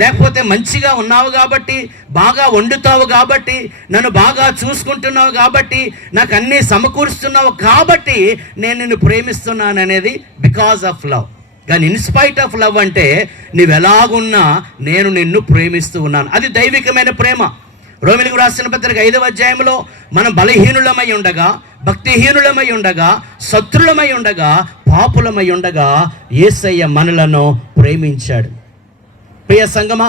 లేకపోతే మంచిగా ఉన్నావు కాబట్టి, బాగా వండుతావు కాబట్టి, నన్ను బాగా చూసుకుంటున్నావు కాబట్టి, నాకు అన్నీ సమకూరుస్తున్నావు కాబట్టి నేను నిన్ను ప్రేమిస్తున్నాను అనేది బికాజ్ ఆఫ్ లవ్. కానీ ఇన్స్పైట్ ఆఫ్ లవ్ అంటే నువ్వెలాగున్నా నేను నిన్ను ప్రేమిస్తూ ఉన్నాను. అది దైవికమైన ప్రేమ. రోమిలకు రాసిన పత్రిక 5వ అధ్యాయంలో మనం బలహీనులమై ఉండగా, భక్తిహీనులమై ఉండగా, శత్రులమై ఉండగా, పాపులమై ఉండగా యేసయ్య మనలను ప్రేమించాడు. ప్రియ సంగమా,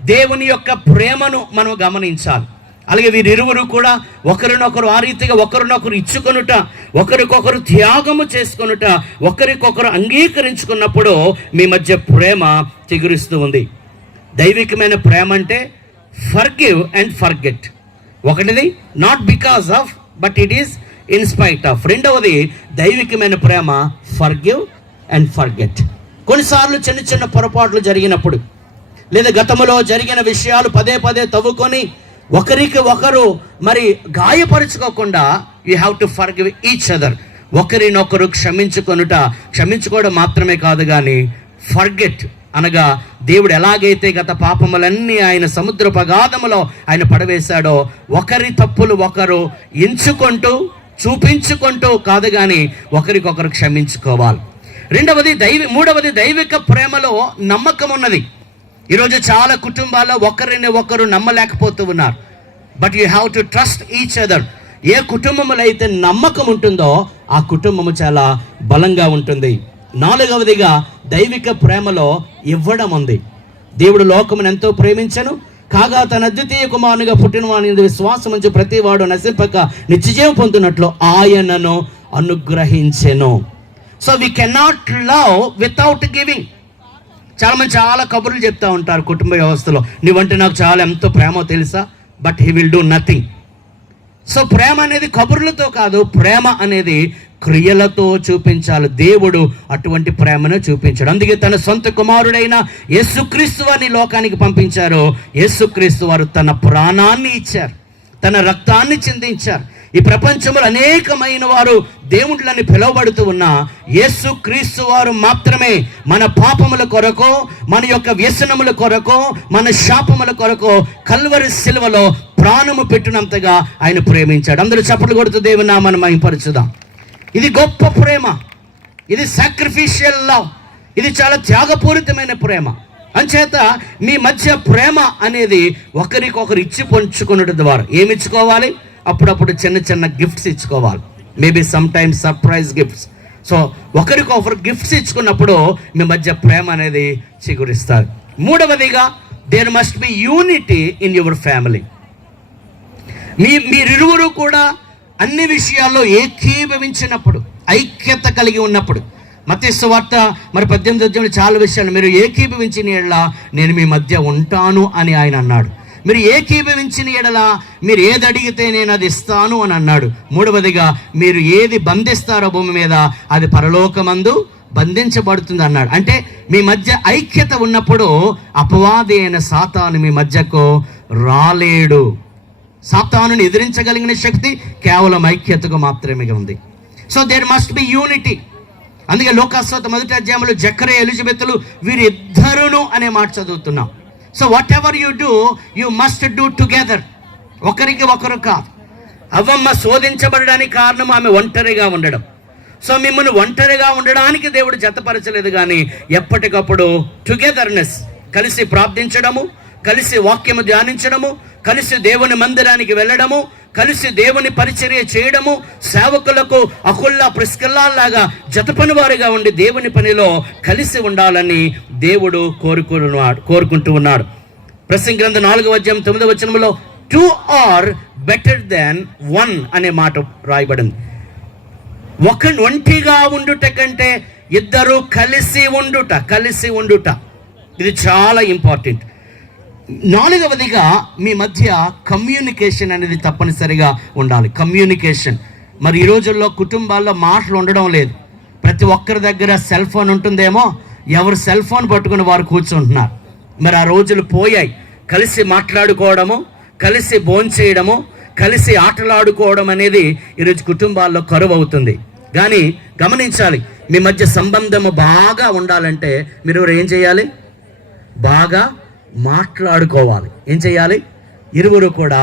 దేవుని యొక్క ప్రేమను మనం గమనించాలి. అలాగే వీరిరువురు కూడా ఒకరినొకరు ఆ రీతిగా ఒకరినొకరు ఇచ్చుకొనుట, ఒకరికొకరు త్యాగము చేసుకొనుట, ఒకరికొకరు అంగీకరించుకున్నప్పుడు మీ మధ్య ప్రేమ చిగురిస్తూ ఉంది. దైవికమైన ప్రేమ అంటే ఫర్గివ్ అండ్ ఫర్గెట్. ఒకటిది not because of, but it is in spite of. రెండవది దైవికమైన ప్రేమ ఫర్గివ్ అండ్ ఫర్గెట్. కొన్నిసార్లు చిన్న చిన్న పొరపాట్లు జరిగినప్పుడు, లేదా గతంలో జరిగిన విషయాలు పదే పదే తవ్వుకొని ఒకరికి ఒకరు మరి గాయపరుచుకోకుండా you have to forgive each other. ఒకరినొకరు క్షమించుకోవడం మాత్రమే కాదు, కానీ ఫర్గెట్ అనగా దేవుడు ఎలాగైతే గత పాపములన్నీ ఆయన సముద్ర ప్రగాధములో ఆయన పడవేశాడో, ఒకరి తప్పులు ఒకరు ఎంచుకుంటూ చూపించుకుంటూ కాదు, కానీ ఒకరికొకరు క్షమించుకోవాలి. మూడవది దైవిక ప్రేమలో నమ్మకం ఉన్నది. ఈరోజు చాలా కుటుంబాల్లో ఒకరిని ఒకరు నమ్మలేకపోతూ ఉన్నారు. But you have to trust each other. ఏ కుటుంబంలో అయితే నమ్మకం ఉంటుందో ఆ కుటుంబము చాలా బలంగా ఉంటుంది. నాలుగవదిగా దైవిక ప్రేమలో ఇవ్వడం ఉంది. దేవుడు లోకమును ఎంతో ప్రేమించను, కాగా తన అద్వితీయ కుమారునిగా పుట్టిన వాని విశ్వాసం ఉంచి ప్రతివాడు నశింపక నిత్యజీవం పొందునట్లు ఆయనను అనుగ్రహించెను. So we cannot love without giving. చాలామంది చాలా కబుర్లు చెప్తూ ఉంటారు కుటుంబ వ్యవస్థలో, నువ్వంటే నాకు చాలా ఎంతో ప్రేమో తెలుసా, but he will do nothing. So ప్రేమ అనేది కబుర్లతో కాదు, ప్రేమ అనేది క్రియలతో చూపించాలి. దేవుడు అటువంటి ప్రేమను చూపించాడు. అందుకే తన సొంత కుమారుడైన యేసుక్రీస్తు వారిని లోకానికి పంపించారు. యేసుక్రీస్తు వారు తన ప్రాణాన్ని ఇచ్చారు, తన రక్తాన్ని చిందించారు. ఈ ప్రపంచంలో అనేకమైన వారు దేవుళ్ళని పిలువబడుతూ ఉన్న యేసుక్రీస్తు వారు మాత్రమే మన పాపముల కొరకు, మన యొక్క వ్యసనముల కొరకు, మన శాపముల కొరకు కల్వరి సిలువలో ప్రాణము పెట్టినంతగా ఆయన ప్రేమించాడు. అందరూ చప్పట్లు కొడుతూ దేవుని నామాన్ని మహిమపరచుదాం. ఇది గొప్ప ప్రేమ, ఇది సాక్రిఫిషియల్ లవ్, ఇది చాలా త్యాగపూరితమైన ప్రేమ. అంచేత మీ మధ్య ప్రేమ అనేది ఒకరికొకరు ఇచ్చి పంచుకున్నట్టు ద్వారా ఏమి ఇచ్చుకోవాలి? అప్పుడప్పుడు చిన్న చిన్న గిఫ్ట్స్ ఇచ్చుకోవాలి. Maybe some times surprise gifts. So ఒకరికొకరు గిఫ్ట్స్ ఇచ్చుకున్నప్పుడు మీ మధ్య ప్రేమ అనేది చిగురిస్తారు. మూడవదిగా there must be unity in your family. మీరిరువురు కూడా అన్ని విషయాల్లో ఏకీభవించినప్పుడు, ఐక్యత కలిగి ఉన్నప్పుడు. మత్తయి సువార్త 18వ అధ్యాయంలో చాలా విషయాలు, మీరు ఏకీభవించిన యెడల నేను మీ మధ్య ఉంటాను అని ఆయన అన్నాడు. మీరు ఏకీభవించిన యెడల మీరు ఏది అడిగితే నేను అది ఇస్తాను అని అన్నాడు. మూడవదిగా మీరు ఏది బంధిస్తారో భూమి మీద అది పరలోకమందు బంధించబడుతుంది అన్నాడు. అంటే మీ మధ్య ఐక్యత ఉన్నప్పుడు అపవాది అయిన సాతాను మీ మధ్యకు రాలేడు. సాతానుని ఎదిరించగలిగిన శక్తి కేవలం ఐక్యతకు మాత్రమే ఉంది. So there must be unity. అందుకే లోకాసువార్త 1వ అధ్యాయంలో జకరియా, ఎలిజబెత్లు వీరిద్దరును అనే మాట చదువుతున్నాం. So what ever you do you must do together. ఒకరికి ఒకరు కాదు. అవ్వమ్మ శోధించబడడానికి కారణం ఆమె ఒంటరిగా ఉండడం. సో మిమ్మల్ని ఒంటరిగా ఉండడానికి దేవుడు జతపరచలేదు, కానీ ఎప్పటికప్పుడు టుగెదర్నెస్, కలిసి ప్రార్థించడము, కలిసి వాక్యము ధ్యానించడము, కలిసి దేవుని మందిరానికి వెళ్ళడము, కలిసి దేవుని పరిచర్య చేయడము, సేవకులకు అకుల్లా ప్రిస్కిల్లాలాగా జత పనివారిగా ఉండి దేవుని పనిలో కలిసి ఉండాలని దేవుడు కోరుకుంటూ ఉన్నాడు. ప్రసంగి గ్రంథం 4వ అధ్యాయం 9వ వచనంలో 2 are better than 1 అనే మాట రాయబడింది. ఒంటిగా ఉండుట కంటే ఇద్దరు కలిసి ఉండుట ఇది చాలా ఇంపార్టెంట్. నాలుగవదిగా మీ మధ్య కమ్యూనికేషన్ అనేది తప్పనిసరిగా ఉండాలి. కమ్యూనికేషన్. మరి ఈ రోజుల్లో కుటుంబాల్లో మాటలు ఉండడం లేదు. ప్రతి ఒక్కరి దగ్గర సెల్ ఫోన్ ఉంటుందేమో, ఎవరు సెల్ ఫోన్ పట్టుకుని వారు కూర్చుంటున్నారు. మరి ఆ రోజులు పోయాయి. కలిసి మాట్లాడుకోవడము, కలిసి భోంచేయడము, కలిసి ఆటలాడుకోవడం అనేది ఈరోజు కుటుంబాల్లో కరువు అవుతుంది. కానీ గమనించాలి, మీ మధ్య సంబంధము బాగా ఉండాలంటే మీరు ఏం చేయాలి? బాగా మాట్లాడుకోవాలి. ఏం చేయాలి? ఇరువురు కూడా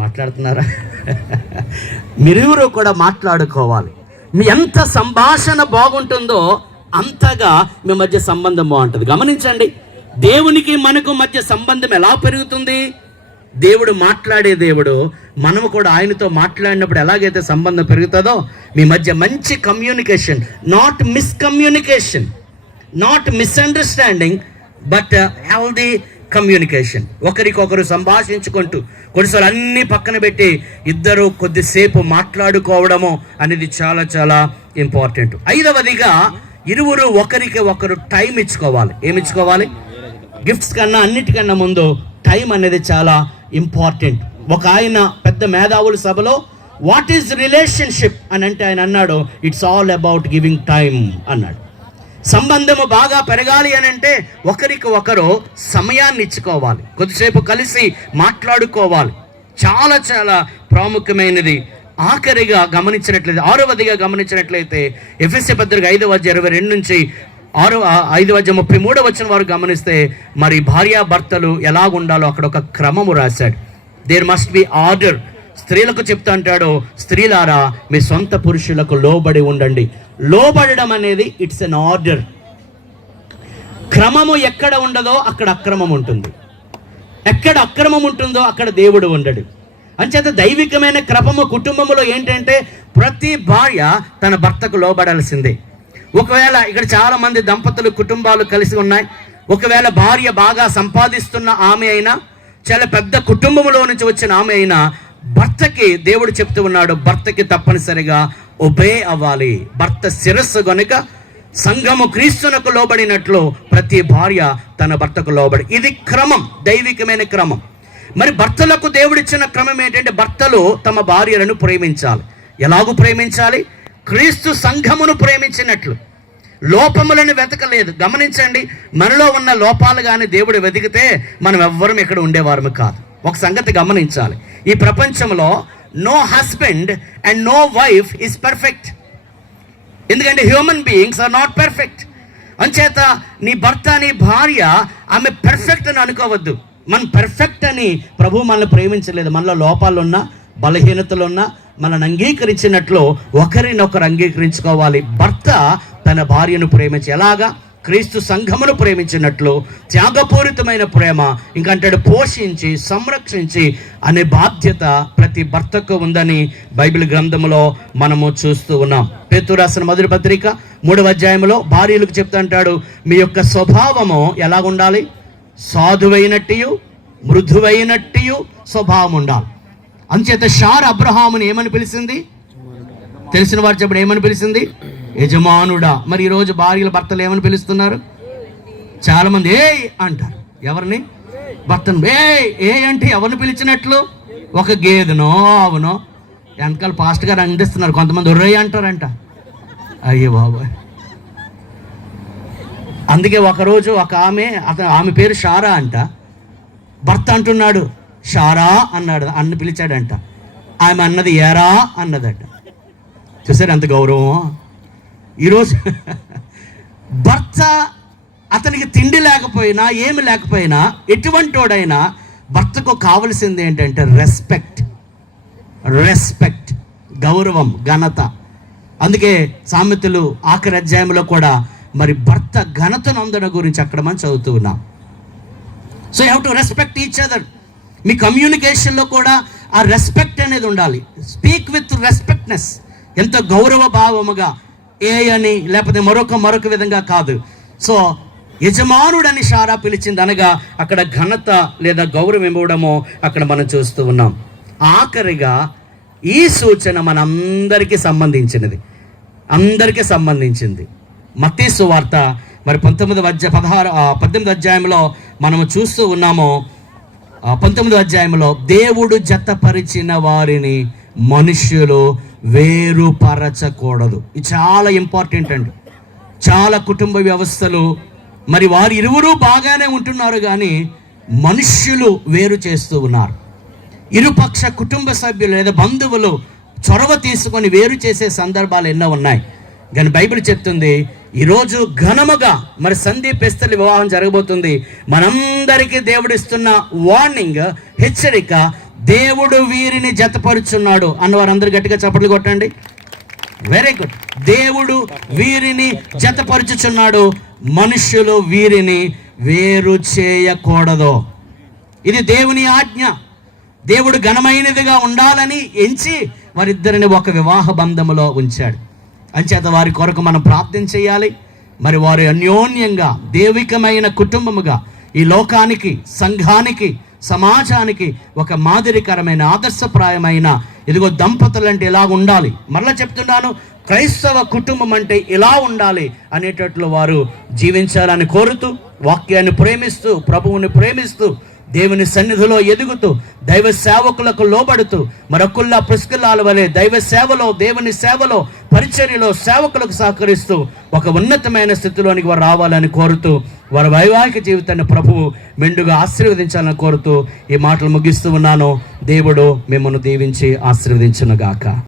మాట్లాడుతున్నారా? మీరిరువురు కూడా మాట్లాడుకోవాలి. మీ ఎంత సంభాషణ బాగుంటుందో అంతగా మీ మధ్య సంబంధం బాగుంటుంది. గమనించండి, దేవునికి మనకు మధ్య సంబంధం ఎలా పెరుగుతుంది? దేవుడు మాట్లాడే దేవుడు, మనము కూడా ఆయనతో మాట్లాడినప్పుడు ఎలాగైతే సంబంధం పెరుగుతుందో మీ మధ్య మంచి communication, not miscommunication, not misunderstanding, but healthy communication. ఒకరికొకరు సంభాషించుకుంటూ, కొన్నిసార్లు అన్నీ పక్కన పెట్టి ఇద్దరు కొద్దిసేపు మాట్లాడుకోవడము అనేది చాలా చాలా ఇంపార్టెంట్. 5వదిగా ఇరువురు ఒకరికి ఒకరు టైం ఇచ్చుకోవాలి. ఏమి ఇచ్చుకోవాలి? గిఫ్ట్స్ కన్నా అన్నిటికన్నా ముందు టైం అనేది చాలా ఇంపార్టెంట్. ఒక ఆయన పెద్ద మేధావుల సభలో వాట్ ఈజ్ రిలేషన్షిప్ అని అంటే ఆయన అన్నాడు, it's all about giving time అన్నాడు. సంబంధము బాగా పెరగాలి అని అంటే ఒకరికి ఒకరు సమయాన్ని ఇచ్చుకోవాలి, కొద్దిసేపు కలిసి మాట్లాడుకోవాలి. చాలా చాలా ప్రాముఖ్యమైనది. ఆఖరిగా గమనించినట్లయితే 6వదిగా గమనించినట్లయితే ఎఫెసీ పత్రిక 5:22 నుంచి 5:33 వారు గమనిస్తే మరి భార్యాభర్తలు ఎలాగుండాలో అక్కడ ఒక క్రమము రాశాడు. There must be order. స్త్రీలకు చెప్తా అంటాడు, స్త్రీలారా మీ సొంత పురుషులకు లోబడి ఉండండి. లోబడడం అనేది ఇట్స్ ఎన్ ఆర్డర్. క్రమము ఎక్కడ ఉండదో అక్కడ అక్రమం ఉంటుంది, ఎక్కడ అక్రమం ఉంటుందో అక్కడ దేవుడు ఉండడు. అంచేత దైవికమైన క్రమము కుటుంబంలో ఏంటంటే ప్రతి భార్య తన భర్తకు లోబడాల్సిందే. ఒకవేళ ఇక్కడ చాలా మంది దంపతులు కుటుంబాలు కలిసి ఉన్నాయి, ఒకవేళ భార్య బాగా సంపాదిస్తున్న ఆమె అయినా, చాలా పెద్ద కుటుంబంలో నుంచి వచ్చిన ఆమె అయినా, భర్తకి దేవుడు చెప్తూ ఉన్నాడు, భర్తకి తప్పనిసరిగా ఒబే అవ్వాలి. భర్త శిరస్సు గనుక సంఘము క్రీస్తునకు లోబడినట్లు ప్రతి భార్య తన భర్తకు లోబడి. ఇది క్రమం, దైవికమైన క్రమం. మరి భర్తలకు దేవుడిచ్చిన క్రమం ఏంటంటే భర్తలు తమ భార్యలను ప్రేమించాలి. ఎలాగూ ప్రేమించాలి? క్రీస్తు సంఘమును ప్రేమించినట్లు. లోపములను వెతకలేదు. గమనించండి, మనలో ఉన్న లోపాలు కానీ దేవుడు వెతికితే మనం ఎవ్వరం ఇక్కడ ఉండేవారము కాదు. ఒక సంగతి గమనించాలి, ఈ ప్రపంచంలో no husband and no wife is perfect. ఎందుకంటే human beings are not perfect. అంచేత నీ భర్త, నీ భార్య ఆమె పర్ఫెక్ట్ అని అనుకోవద్దు. మనం పర్ఫెక్ట్ అని ప్రభు మనల్ని ప్రేమించలేదు. మనలో లోపాలున్నా, బలహీనతలున్నా మనల్ని అంగీకరించినట్లు ఒకరినొకరు అంగీకరించుకోవాలి. భర్త తన భార్యను ప్రేమించి ఎలాగా? క్రీస్తు సంఘమును ప్రేమించినట్లు త్యాగపూరితమైన ప్రేమ, ఇంకంటాడు పోషించి సంరక్షించి అనే బాధ్యత ప్రతి భర్తకు ఉందని బైబిల్ గ్రంథంలో మనము చూస్తూ ఉన్నాం. పేతురు రాసిన మొదటి పత్రిక 3వ అధ్యాయంలో భార్యలకు చెప్తా అంటాడు, మీ యొక్క స్వభావము ఎలా ఉండాలి? సాధువైనట్టు మృదువైనట్టు స్వభావం ఉండాలి. అంచేత షార్ అబ్రహాముని ఏమని పిలిచింది? తెలిసిన వారు చెప్పడం ఏమని పిలిచింది? యజమానుడా. మరి ఈరోజు భార్యల భర్తలు ఏమని పిలుస్తున్నారు? చాలా మంది ఏ అంటారు. ఎవరిని? భర్తను ఏ అంటే ఎవరిని పిలిచినట్లు? ఒక గేదెనో ఆవునో. వెనకాల పాస్ట్ గారు అందిస్తున్నారు, కొంతమంది ఒర్రయ్య అంటారంట. అయ్యో బాబోయ్. అందుకే ఒకరోజు ఒక ఆమె పేరు షారా అంట. భర్త అంటున్నాడు షారా అన్నాడు, అన్న పిలిచాడంట. ఆమె అన్నది ఏరా అన్నదట. చూసారు ఎంత గౌరవం. ఈరోజు భర్త అతనికి తిండి లేకపోయినా ఏమి లేకపోయినా ఎటువంటి వాడైనా భర్తకు కావలసింది ఏంటంటే రెస్పెక్ట్, గౌరవం, ఘనత. అందుకే సామెతలు ఆఖరి అధ్యాయంలో కూడా మరి భర్త ఘనతను అందడం గురించి అక్కడ మనం చదువుతూ ఉన్నాం. So you have to respect each other. మీ కమ్యూనికేషన్లో కూడా ఆ రెస్పెక్ట్ అనేది ఉండాలి. Speak with respectness. ఎంతో గౌరవ భావముగా, ఏ అని లేకపోతే మరొక విధంగా కాదు. సో యజమానుడని షారా పిలిచింది అనగా అక్కడ ఘనత లేదా గౌరవం ఇవ్వడము అక్కడ మనం చూస్తూ ఉన్నాం. ఆఖరిగా ఈ సూచన మనందరికీ సంబంధించింది. మత్తయి సువార్త మరి 18వ అధ్యాయంలో మనము చూస్తూ ఉన్నాము. 19వ అధ్యాయంలో దేవుడు జతపరిచిన వారిని మనుష్యులు వేరుపరచకూడదు. ఇది చాలా ఇంపార్టెంట్ అండి. చాలా కుటుంబ వ్యవస్థలు మరి వారు ఇరువురు బాగానే ఉంటున్నారు, కానీ మనుష్యులు వేరు చేస్తూ ఉన్నారు. ఇరుపక్ష కుటుంబ సభ్యులు లేదా బంధువులు చొరవ తీసుకొని వేరు చేసే సందర్భాలు ఎన్నో ఉన్నాయి. కానీ బైబిల్ చెప్తుంది ఈరోజు ఘనముగా మరి సందీప్ ఎస్తేర్ల వివాహం జరగబోతుంది. మనందరికీ దేవుడిస్తున్న వార్నింగ్, హెచ్చరిక, దేవుడు వీరిని జతపరుచున్నాడు అన్నవారందరూ గట్టిగా చప్పట్లు కొట్టండి. Very good. దేవుడు వీరిని జతపరుచుచున్నాడు, మనుష్యులు వీరిని వేరు చేయకూడదు. ఇది దేవుని ఆజ్ఞ. దేవుడు ఘనమైనదిగా ఉండాలని ఎంచి వారిద్దరిని ఒక వివాహ బంధములో ఉంచాడు. అంచేత వారి కొరకు మనం ప్రార్థన చేయాలి. మరి వారు అన్యోన్యంగా దైవికమైన కుటుంబముగా ఈ లోకానికి, సంఘానికి, సమాజానికి ఒక మాదిరికరమైన, ఆదర్శప్రాయమైన, ఇదిగో దంపతులు అంటే ఇలా ఉండాలి. మరలా చెప్తున్నాను, క్రైస్తవ కుటుంబం అంటే ఇలా ఉండాలి అనేటట్లు వారు జీవించాలని కోరుతూ, వాక్యాన్ని ప్రేమిస్తూ, ప్రభువుని ప్రేమిస్తూ, దేవుని సన్నిధిలో ఎదుగుతూ, దైవ సేవకులకు లోబడుతూ, మరొకళ్ళ పుష్కలాల వలె దైవ సేవలో, దేవుని సేవలో, పరిచర్యలో సేవకులకు సహకరిస్తూ ఒక ఉన్నతమైన స్థితిలోనికి వారు రావాలని కోరుతూ, వారి వైవాహిక జీవితాన్ని ప్రభువు మెండుగా ఆశీర్వదించాలని కోరుతూ ఈ మాటలు ముగిస్తూ ఉన్నాను. దేవుడు మిమ్మల్ని దీవించి ఆశీర్వదించునుగాక.